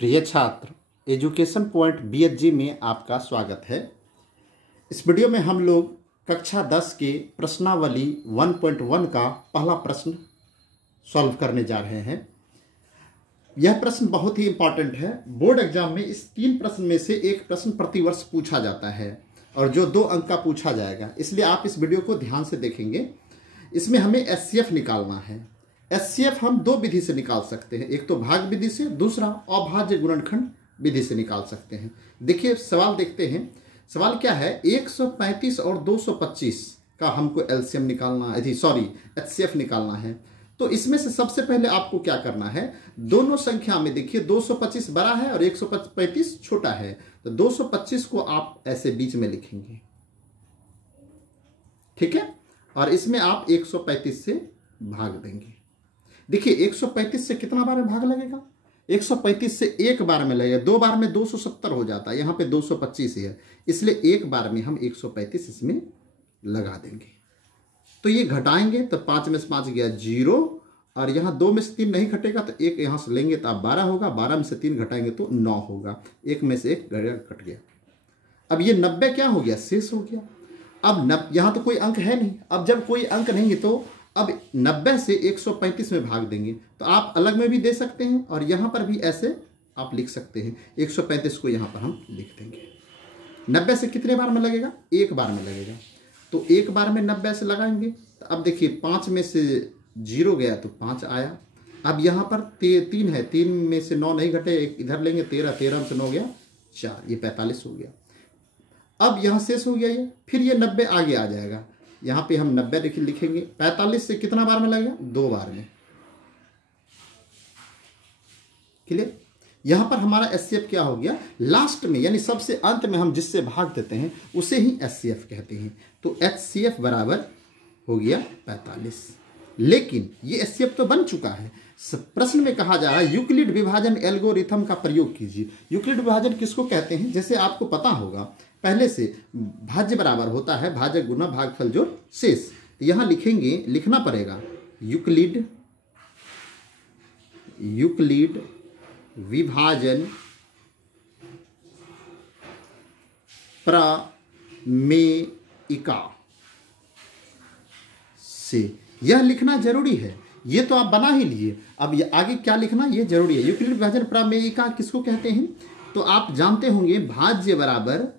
प्रिय छात्र, education point BHG में आपका स्वागत है। इस वीडियो में हम लोग कक्षा 10 के प्रश्नावली 1.1 का पहला प्रश्न सॉल्व करने जा रहे हैं। यह प्रश्न बहुत ही इंपॉर्टेंट है। बोर्ड एग्जाम में इस 3 प्रश्न में से एक प्रश्न प्रतिवर्ष पूछा जाता है और जो 2 अंक का पूछा जाएगा, इसलिए आप इस वीडियो को ध्यान से देखेंगे। इसमें हमें SCF निकालना है। SCF हम 2 विधि से निकाल सकते हैं, एक तो भाग विधि से, दूसरा अभाज्य गुणनखंड विधि से निकाल सकते हैं। देखिए सवाल देखते हैं। सवाल क्या है, 135 और 225 का हमको LCM निकालना है, HCF निकालना है। तो इसमें से सबसे पहले आपको क्या करना है, दोनों संख्या में देखिए 225 बड़ा है और 135 छोटा है, तो 225 को आप ऐसे बीच में लिखेंगे, ठीक है, और इसमें आप 135 से भाग देंगे। देखिए 135 से कितना बार में भाग लगेगा, 135 से एक बार में लगेगा, 2 बार में 270 हो जाता है, यहां पे 225 ही है, इसलिए एक बार में हम 135 इसमें लगा देंगे। तो ये घटाएंगे तो 5 में से 5 गया 0, और यहां 2 में से 3 नहीं घटेगा तो 1 यहां से लेंगे तो आप 12 होगा, 12 में से 3 घटाएंगे तो 9 होगा, 1 में से 1 कट गया। अब ये 90 क्या हो गया, शेष हो गया। अब यहां तो कोई अंक है नहीं, अब जब कोई अंक नहीं है तो अब 90 से 135 में भाग देंगे, तो आप अलग में भी दे सकते हैं और यहां पर भी ऐसे आप लिख सकते हैं। 135 को यहां पर हम लिख देंगे। 90 से कितने बार में लगेगा, एक बार में लगेगा, तो एक बार में 90 से लगाएंगे। तो अब देखिए 5 में से 0 गया तो 5 आया। अब यहां पर 3 है, 3 में से 9 नहीं घटे, एक इधर लेंगे 13 में से 9 गया 4, ये 45 हो गया। अब यहां शेष हो गया ये, फिर ये 90 आगे आ जाएगा, यहां पे हम 90 लिखेंगे। 45 से कितना बार में लगेगा, 2 बार में। क्लियर। यहां पर हमारा SCF क्या हो गया, लास्ट में यानी सबसे अंत में हम जिससे भाग देते हैं उसे ही SCF कहते हैं। तो HCF बराबर हो गया 45। लेकिन ये SCF तो बन चुका है। प्रश्न में कहा जा रहा है यूक्लिड विभाजन एल्गोरिथम का प्रयोग कीजिए। यूक्लिड विभाजन किसको कहते हैं, जैसे आपको पता होगा पहले से भाज्य बराबर होता है भाजक गुना भागफल जोड़ शेष। तो यहां लिखेंगे, लिखना पड़ेगा यूक्लिड विभाजन प्रमेयिका से, यह लिखना जरूरी है। ये तो आप बना ही लिए, अब ये आगे क्या लिखना ये जरूरी है। यूक्लिड विभाजन प्रमेयिका किसको कहते हैं, तो आप जानते होंगे भाज्य बराबर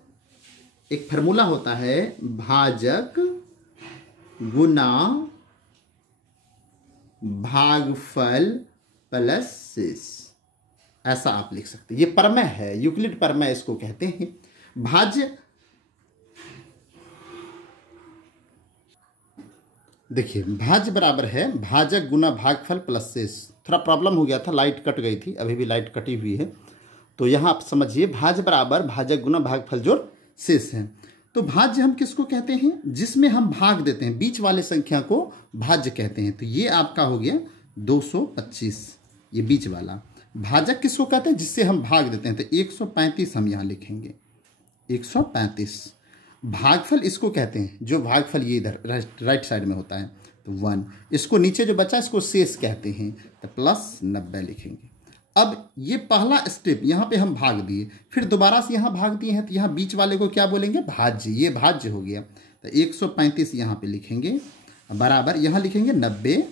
एक फार्मूला होता है भाजक गुना भागफल प्लस शेष, ऐसा आप लिख सकते हैं। ये प्रमेय है, यूक्लिड प्रमेय इसको कहते हैं। भाज्य देखिए भाज्य बराबर है भाजक गुना भागफल प्लस शेष। थोड़ा प्रॉब्लम हो गया था, लाइट कट गई थी, अभी भी लाइट कटी हुई है, तो यहां आप समझिए भाज्य बराबर भाजक गुना भागफल जोड़ शेष है। तो भाज्य हम किसको कहते हैं, जिसमें हम भाग देते हैं, बीच वाले संख्या को भाज्य कहते हैं। तो ये आपका हो गया 225, ये बीच वाला। भाजक किसको कहते हैं, जिससे हम भाग देते हैं, तो 135 हम यहां लिखेंगे, 135। भागफल इसको कहते हैं, जो भागफल ये इधर राइट साइड में होता है, तो 1। इसको नीचे जो बचा इसको शेष कहते हैं, तो प्लस 90 लिखेंगे। अब ये पहला स्टेप, यहाँ पे हम भाग दिए, फिर दोबारा से यहाँ भाग दिए हैं, तो यहाँ बीच वाले को क्या बोलेंगे, भाज्य। ये भाज्य हो गया, तो 135 यहाँ पे लिखेंगे, बराबर यहाँ लिखेंगे 90,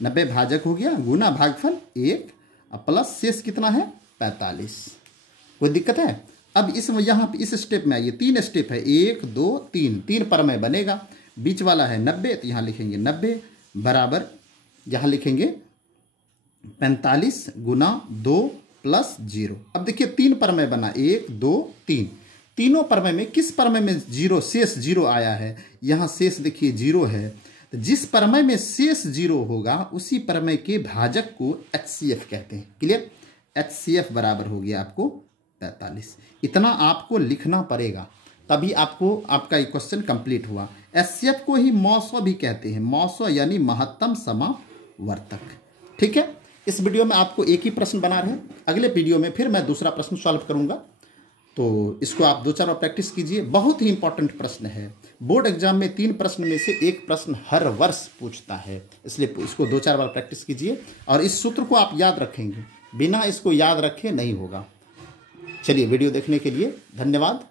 90 भाजक हो गया, गुना भागफल 1, प्लस शेष कितना है 45। कोई दिक्कत है। अब इस यहाँ पे इस स्टेप में आइए, 3 स्टेप है, 1 2 3 प्रमेय बनेगा। बीच वाला है 90, तो यहाँ लिखेंगे 90 बराबर यहाँ लिखेंगे 45 गुना 2 प्लस 0। अब देखिए 3 प्रमेय बना, 1 2 3, तीनों प्रमेय में किस प्रमेय में 0 शेष 0 आया है, यहाँ शेष देखिए 0 है। तो जिस प्रमेय में शेष 0 होगा उसी प्रमेय के भाजक को HCF कहते हैं। क्लियर। HCF बराबर हो गया आपको 45। इतना आपको लिखना पड़ेगा, तभी आपको आपका ये क्वेश्चन कंप्लीट हुआ। SCF को ही मौसो भी कहते हैं, मौसो यानी महत्तम समावर्तक। ठीक है। इस वीडियो में आपको एक ही प्रश्न बना रहे, अगले वीडियो में फिर मैं दूसरा प्रश्न सॉल्व करूंगा, तो इसको आप 2-4 बार प्रैक्टिस कीजिए। बहुत ही इंपॉर्टेंट प्रश्न है। बोर्ड एग्जाम में 3 प्रश्न में से एक प्रश्न हर वर्ष पूछता है, इसलिए इसको 2-4 बार प्रैक्टिस कीजिए और इस सूत्र को आप याद रखेंगे। बिना इसको याद रखे नहीं होगा। चलिए, वीडियो देखने के लिए धन्यवाद।